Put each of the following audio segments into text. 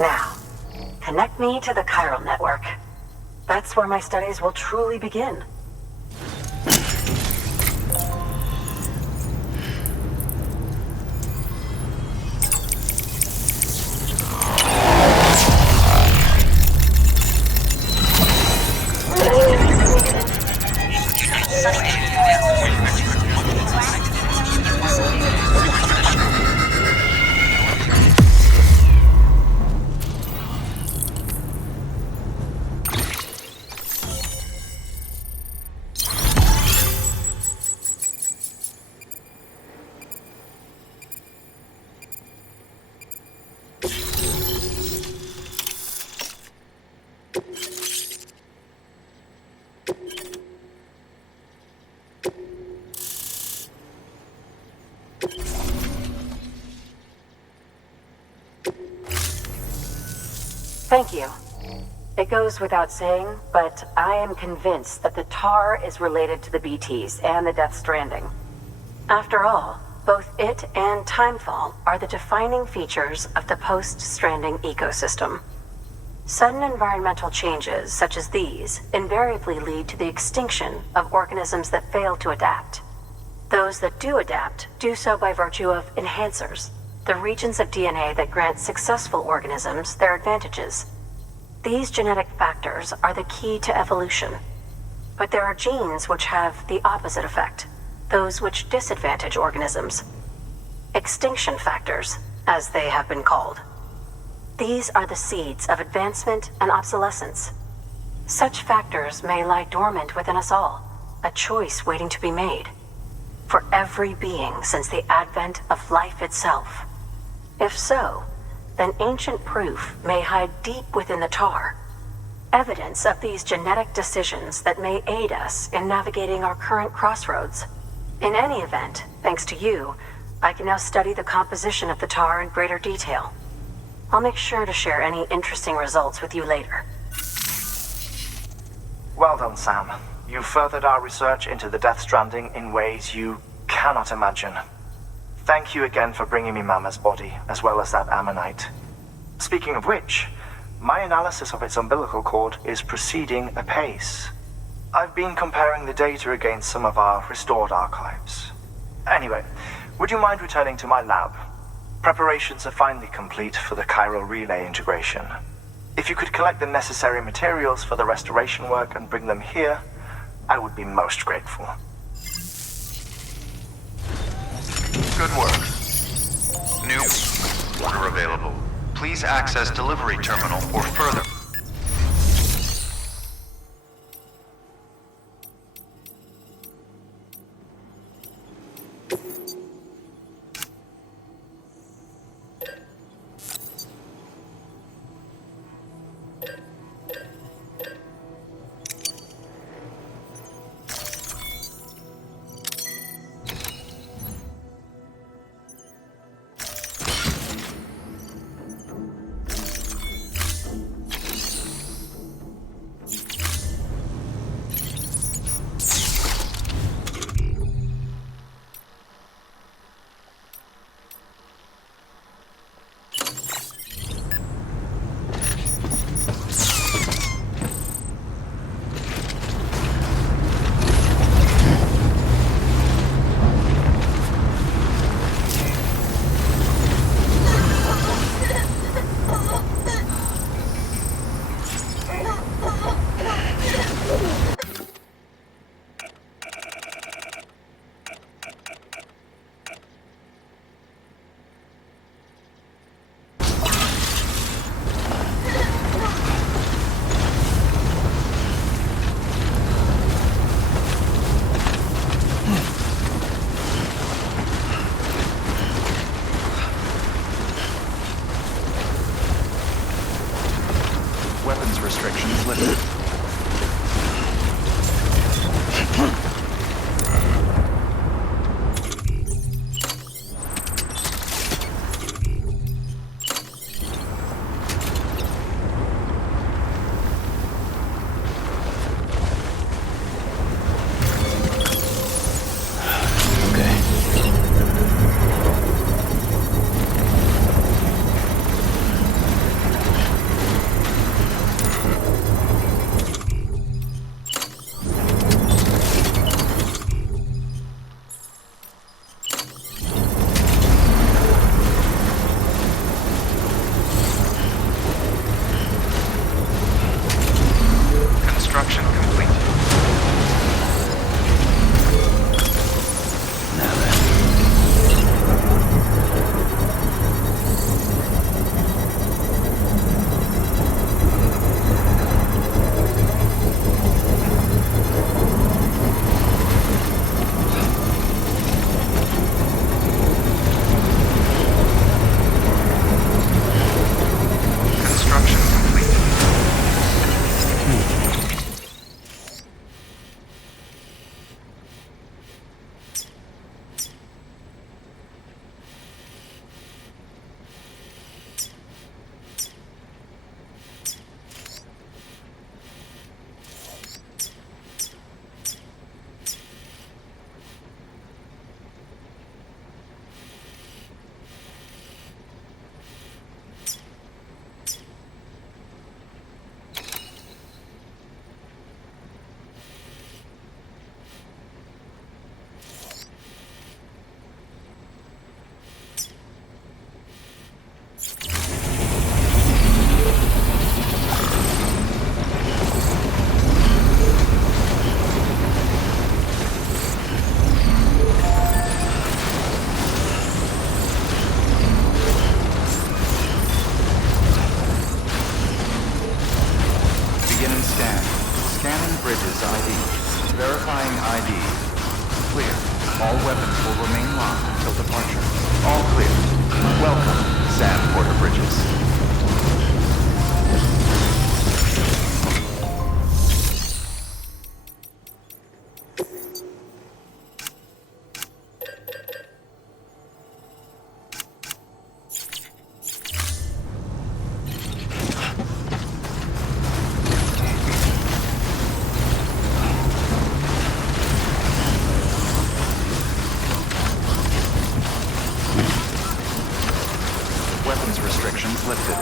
Now, connect me to the chiral network. That's where my studies will truly begin. Thank you. It goes without saying, but I am convinced that the tar is related to the BTs and the Deathstranding. After all, both it and Timefall are the defining features of the post-stranding ecosystem. Sudden environmental changes such as these invariably lead to the extinction of organisms that fail to adapt. Those that do adapt do so by virtue of enhancers, the regions of DNA that grant successful organisms their advantages. These genetic factors are the key to evolution. But there are genes which have the opposite effect, those which disadvantage organisms. Extinction factors, as they have been called. These are the seeds of advancement and obsolescence. Such factors may lie dormant within us all, a choice waiting to be made. For every being since the advent of life itself. If so, then ancient proof may hide deep within the tar. Evidence of these genetic decisions that may aid us in navigating our current crossroads. In any event, thanks to you, I can now study the composition of the tar in greater detail. I'll make sure to share any interesting results with you later. Well done, Sam. You furthered our research into the Deathstranding in ways you cannot imagine. Thank you again for bringing me Mama's body, as well as that ammonite. Speaking of which, my analysis of its umbilical cord is proceeding apace. I've been comparing the data against some of our restored archives. Anyway, would you mind returning to my lab? Preparations are finally complete for the chiral relay integration. If you could collect the necessary materials for the restoration work and bring them here, I would be most grateful. Good work. New order available. Please access delivery terminal for further. restrictions lifted. Incoming ID. Clear. All weapons will remain locked until departure. All clear. Welcome, Sam Porter Bridges. Weapons restrictions lifted.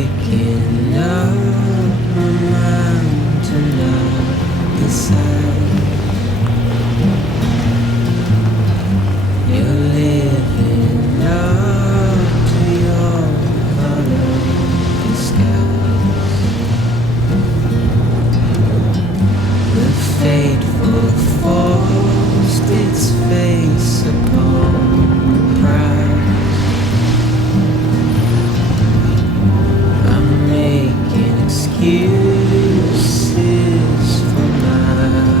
making up my mind to not decide. You're living up to your hollow disguise. The fateful forced its face upon the prize. I'm making excuses for my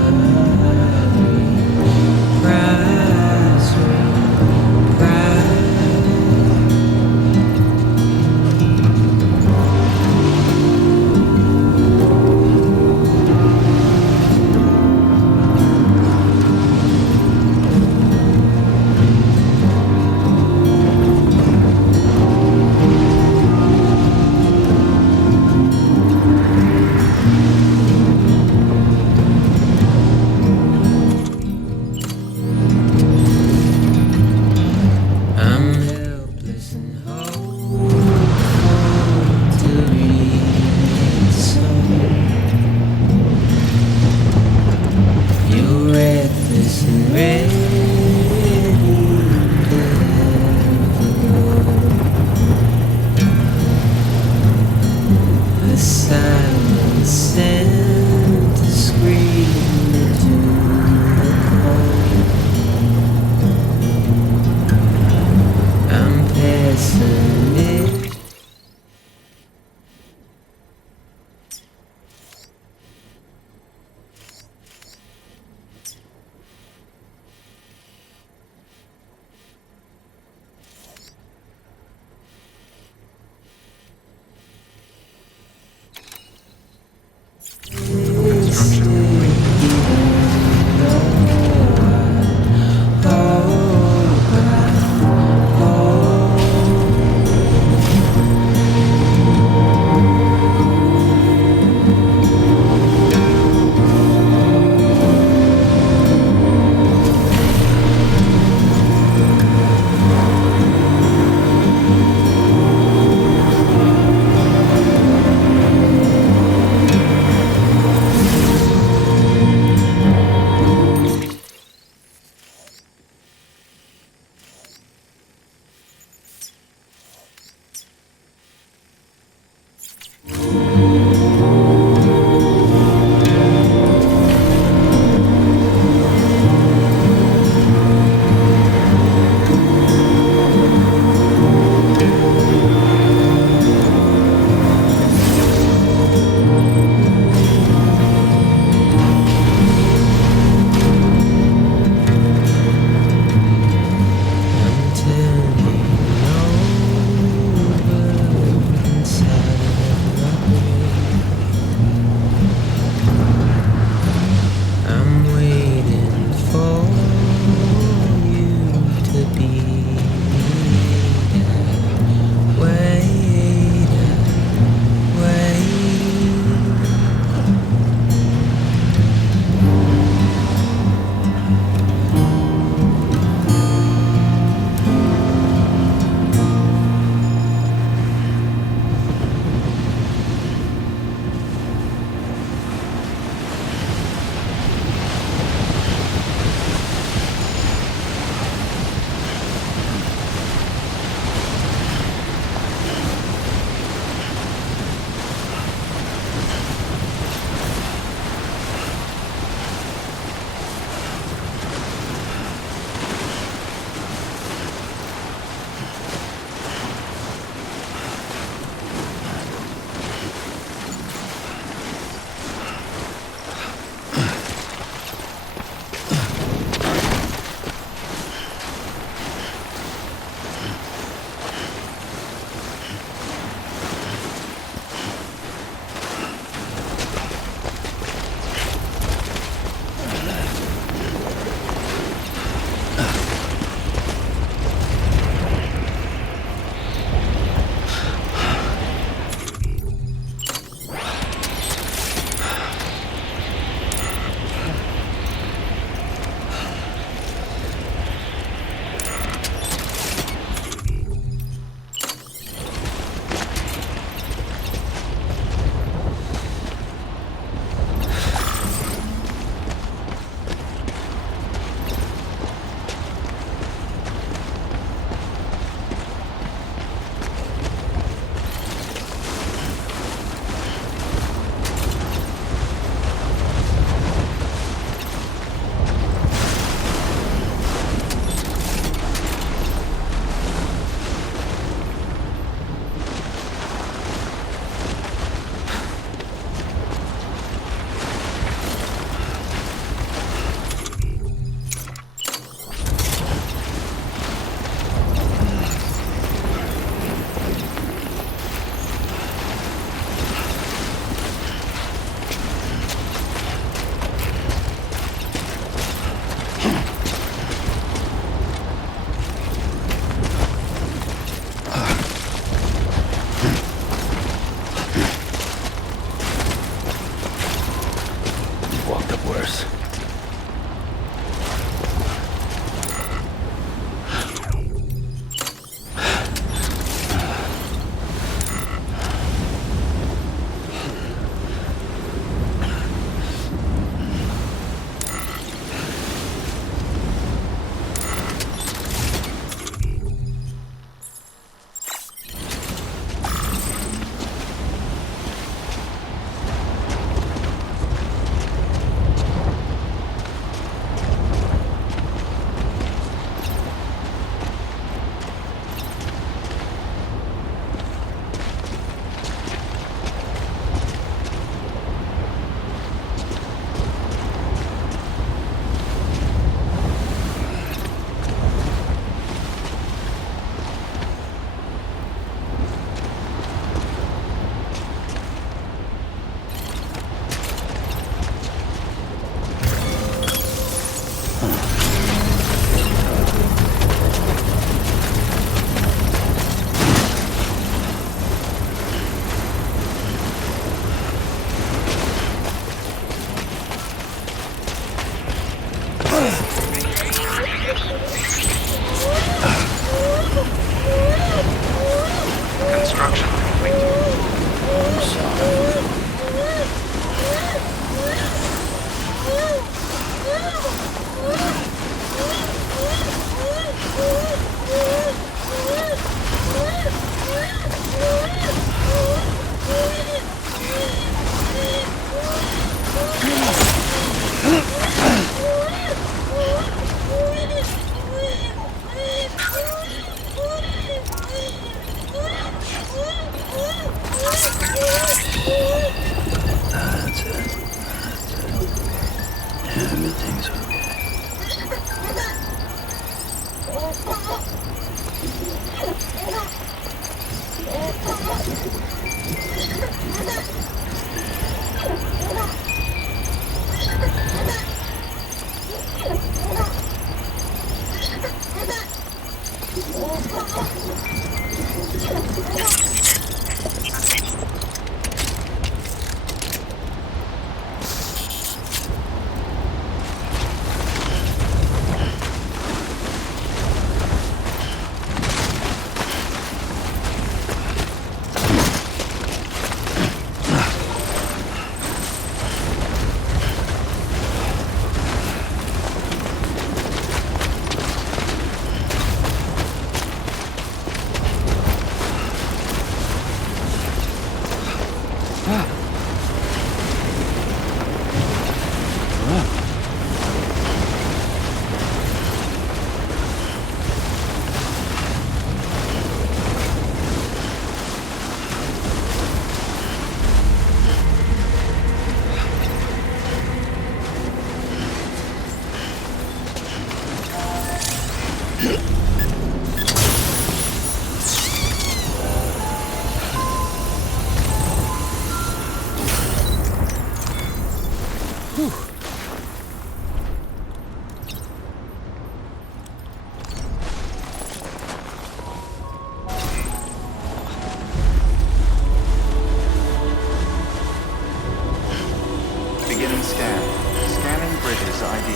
Beginning scan. Scanning Bridges ID.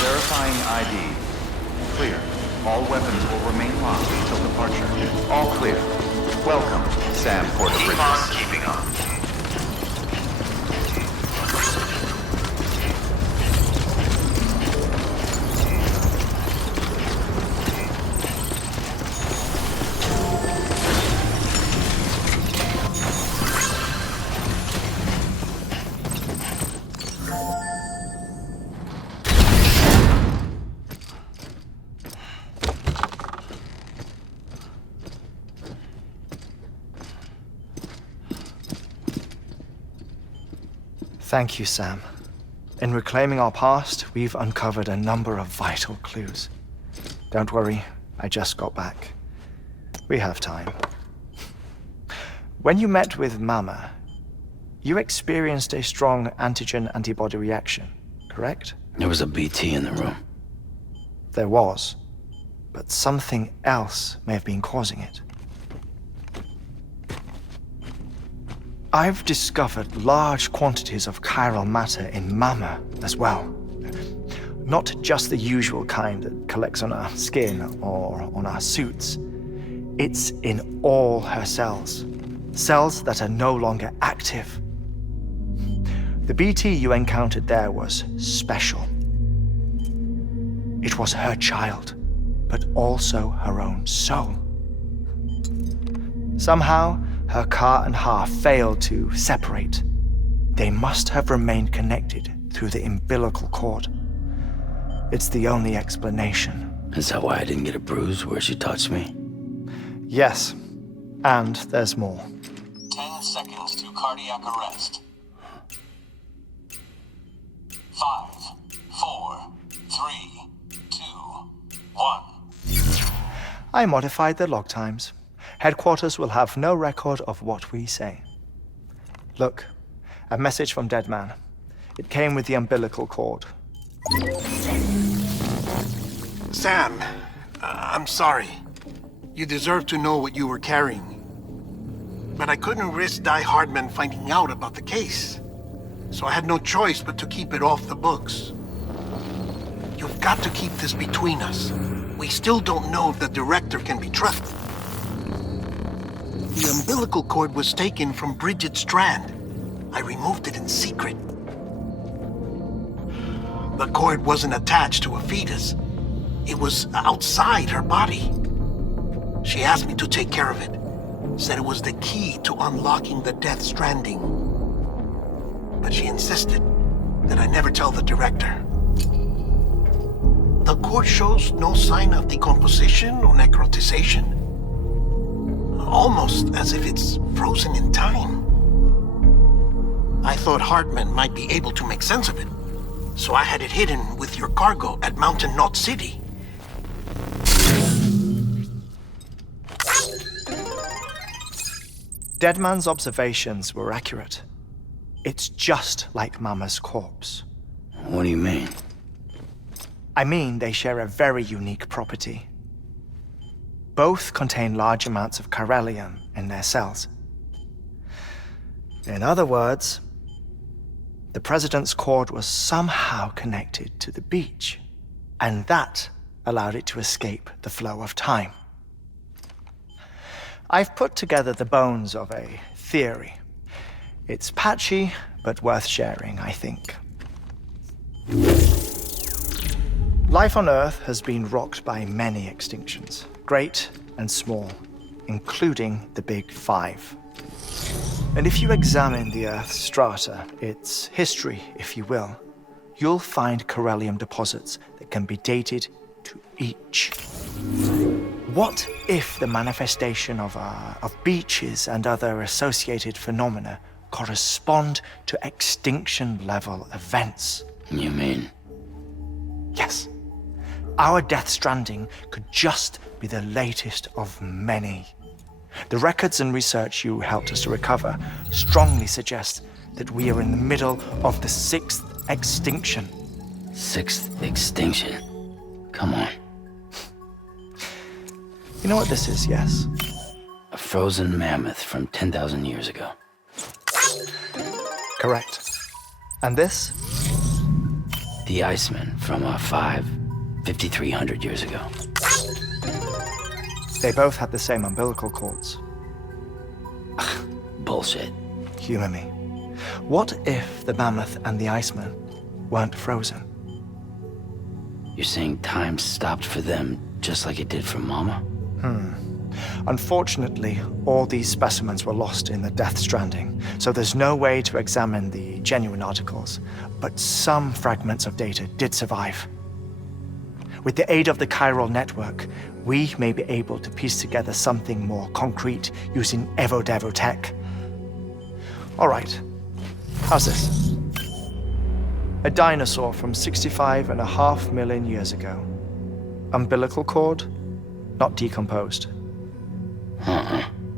Verifying ID. Clear. All weapons will remain locked until departure. All clear. Welcome, Sam Porter Bridges. Keep on keeping on. Thank you, Sam. In reclaiming our past, we've uncovered a number of vital clues. Don't worry, I just got back. We have time. When you met with Mama, you experienced a strong antigen-antibody reaction, correct? There was a BT in the room. There was, but something else may have been causing it. I've discovered large quantities of chiral matter in Mama as well. Not just the usual kind that collects on our skin or on our suits. It's in all her cells. Cells that are no longer active. The BT you encountered there was special. It was her child, but also her own soul. Somehow, her car and half failed to separate. They must have remained connected through the umbilical cord. It's the only explanation. Is that why I didn't get a bruise where she touched me? Yes, and there's more. 10 seconds to cardiac arrest. 5, 4, 3, 2, 1. I modified the log times. Headquarters will have no record of what we say. Look, a message from Deadman. It came with the umbilical cord. Sam, I'm sorry. You deserve to know what you were carrying. But I couldn't risk Die Hardman finding out about the case. So I had no choice but to keep it off the books. You've got to keep this between us. We still don't know if the director can be trusted. The umbilical cord was taken from Bridget Strand. I removed it in secret. The cord wasn't attached to a fetus. It was outside her body. She asked me to take care of it. Said it was the key to unlocking the Death Stranding. But she insisted that I never tell the director. The cord shows no sign of decomposition or necrotization. Almost as if it's frozen in time. I thought Hartman might be able to make sense of it, so I had it hidden with your cargo at Mountain Knot City. Deadman's observations were accurate. It's just like Mama's corpse. What do you mean? I mean, they share a very unique property. Both contain large amounts of chiralium in their cells. In other words, the president's cord was somehow connected to the beach, and that allowed it to escape the flow of time. I've put together the bones of a theory. It's patchy, but worth sharing, I think. Life on Earth has been rocked by many extinctions, great and small, including the Big Five. And if you examine the Earth's strata, its history, if you will, you'll find corallium deposits that can be dated to each. What if the manifestation of beaches and other associated phenomena correspond to extinction-level events? You mean? Yes. Our Death Stranding could just be the latest of many. The records and research you helped us to recover strongly suggest that we are in the middle of the sixth extinction. Sixth extinction? Come on. You know what this is, yes? A frozen mammoth from 10,000 years ago. Correct. And this? The Iceman from 5,300 years ago. They both had the same umbilical cords. Bullshit. Humor me. What if the mammoth and the Iceman weren't frozen? You're saying time stopped for them just like it did for Mama? Unfortunately, all these specimens were lost in the Death Stranding, so there's no way to examine the genuine articles, but some fragments of data did survive. With the aid of the chiral network, we may be able to piece together something more concrete using Evo-Devo tech. All right, how's this? A dinosaur from 65.5 million years ago. Umbilical cord, not decomposed.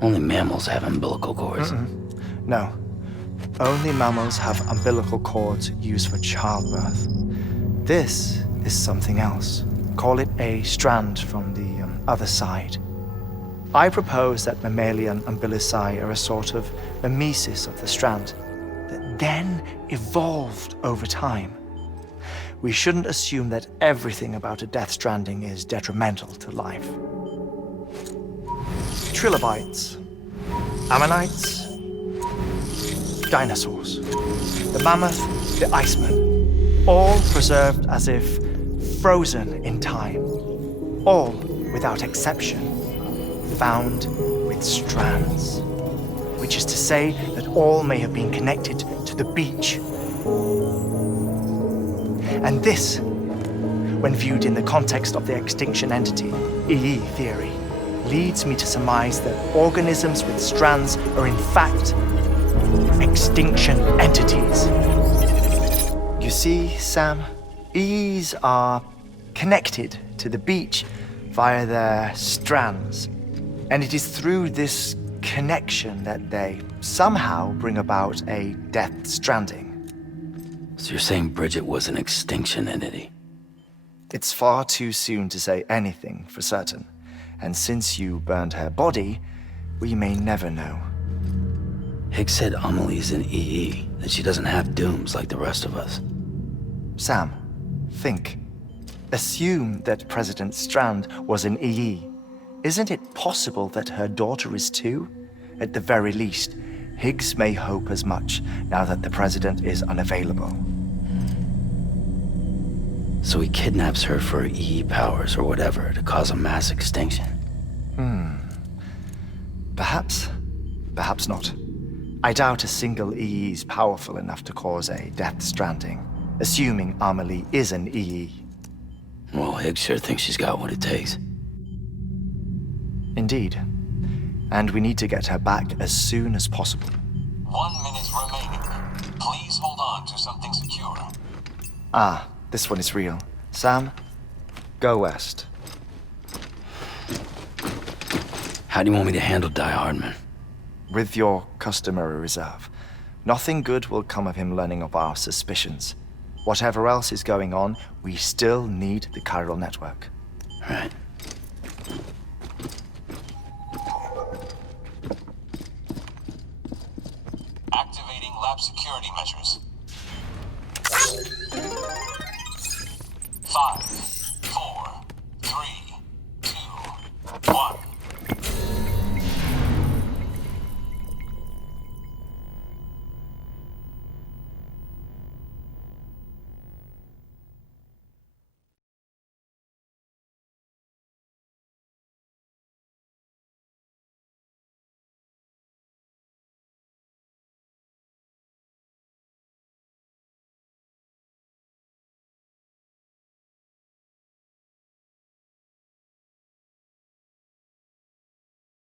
Only mammals have umbilical cords. No, only mammals have umbilical cords used for childbirth. This is something else. Call it a strand from the other side. I propose that mammalian umbilici are a sort of mimesis of the strand that then evolved over time. We shouldn't assume that everything about a Death Stranding is detrimental to life. Trilobites, ammonites, dinosaurs, the mammoth, the Iceman, all preserved as if frozen in time, all, without exception, found with strands, which is to say that all may have been connected to the beach. And this, when viewed in the context of the extinction entity, EE theory, leads me to surmise that organisms with strands are in fact extinction entities. You see, Sam, EEs are connected to the beach via their strands, and it is through this connection that they somehow bring about a Death Stranding. So you're saying Bridget was an extinction entity? It's far too soon to say anything for certain, and since you burned her body, we may never know. Higgs said Amelie's an EE, that she doesn't have dooms like the rest of us. Sam, think. Assume that President Strand was an EE. Isn't it possible that her daughter is too? At the very least, Higgs may hope as much now that the president is unavailable. So he kidnaps her for EE powers or whatever to cause a mass extinction? Perhaps. Perhaps not. I doubt a single EE is powerful enough to cause a Death Stranding, assuming Amelie is an EE. Well, Higgs sure thinks she's got what it takes. Indeed. And we need to get her back as soon as possible. 1 minute remaining. Please hold on to something secure. Ah, this one is real. Sam, go west. How do you want me to handle Die Hardman? With your customary reserve. Nothing good will come of him learning of our suspicions. Whatever else is going on, we still need the chiral network. Right. Activating lab security measures. 5,